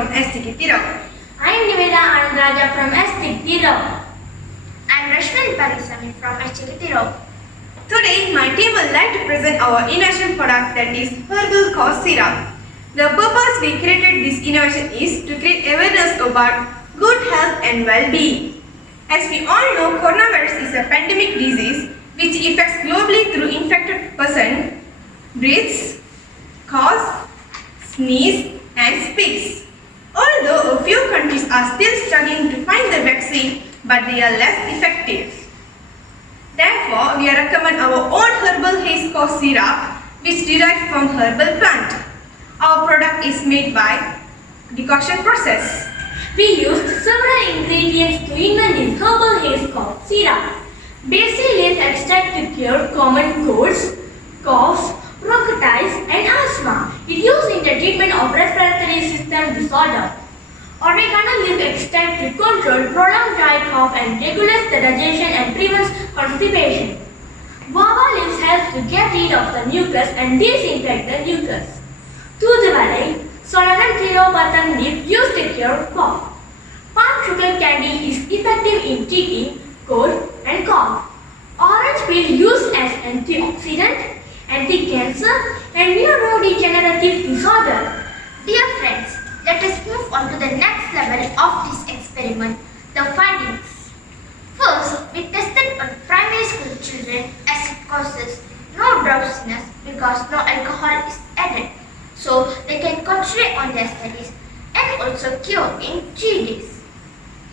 from STK Tirau. I am Niveda Anandraja from STK Tirau. I am Rashmi Parisamy from STK Tirau. Today, my team would like to present our innovation product, that is herbal cough syrup. The purpose we created this innovation is to create awareness about good health and well-being. As we all know, coronavirus is a pandemic disease which affects globally through infected person breathes, coughs, sneeze and speaks. Although a few countries are still struggling to find the vaccine, but they are less effective. Therefore, we recommend our own herbal haze cough syrup which derives from herbal plant. Our product is made by decoction process. We used several ingredients to invent this herbal haze cough syrup. Basil leaf extract to cure common colds, coughs, bronchitis and asthma. It used in the treatment of respiratory system disorder. Oregano leaf extract to control prolonged dry cough and regulates the digestion and prevents constipation. Guava leaves helps to get rid of the mucus and disinfect the mucus. Toothvalai, Solomon Cleopatra leaf used to cure cough. Palm sugar candy is effective in treating cold and cough. Orange peel used as antioxidant, anti-cancer and neurodegenerative disorder. Dear friends, let us move on to the next level of this experiment, the findings. First, we tested on primary school children as it causes no drowsiness because no alcohol is added, so they can concentrate on their studies and also cure in 3 days.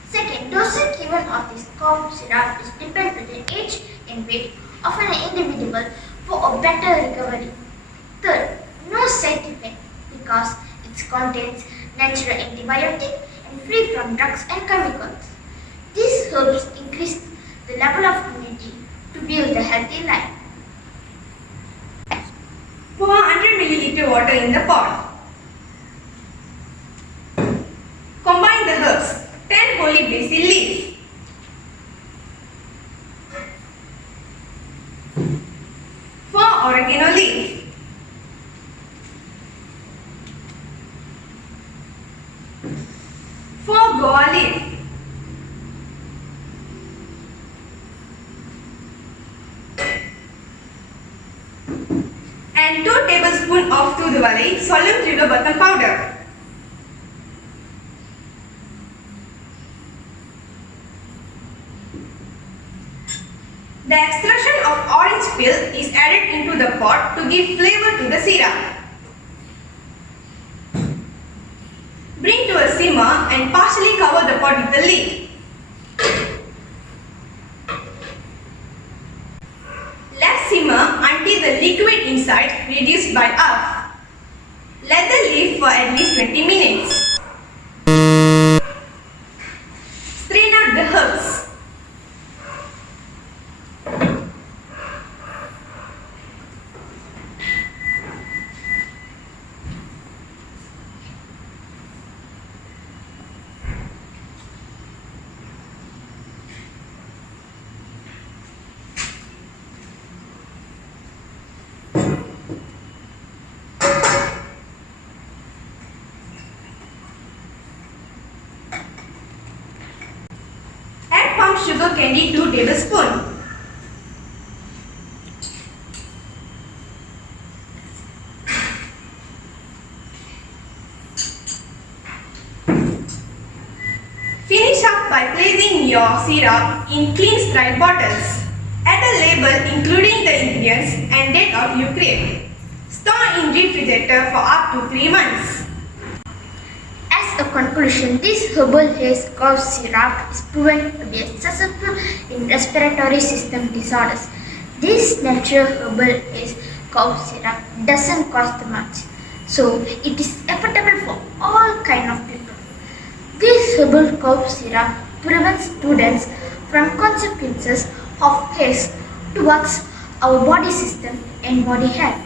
Second, dosage given of this cough syrup is dependent on the age and weight of an individual for a better recovery. Third, no side effect because it contains natural antibiotic and free from drugs and chemicals. This helps increase the level of immunity to build a healthy life. Pour 100 ml water in the pot. Combine the herbs. 10 holy basil leaves. 4 oregano leaves. 4 guava leaves. 2 tablespoons of Toothvalai solemn tridobutton powder. The extraction of orange peel is added into the pot to give flavor to the syrup. Bring to a simmer and partially cover the pot with the lid. Let simmer until the liquid inside reduced by half. Let the leave for at least 20 minutes. Strain out the herbs. Sugar candy 2 tablespoons. Finish up by placing your syrup in clean striped bottles. Add a label including the ingredients and date of your create. Store in refrigerator for up to 3 months. As a conclusion, this herbal haze cough syrup is proven to be successful in respiratory system disorders. This natural herbal haze cough syrup doesn't cost much, so it is affordable for all kind of people. This herbal cough syrup prevents students from consequences of haze towards our body system and body health.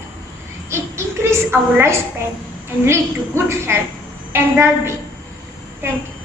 It increases our lifespan and lead to good health and well-being. Thank you.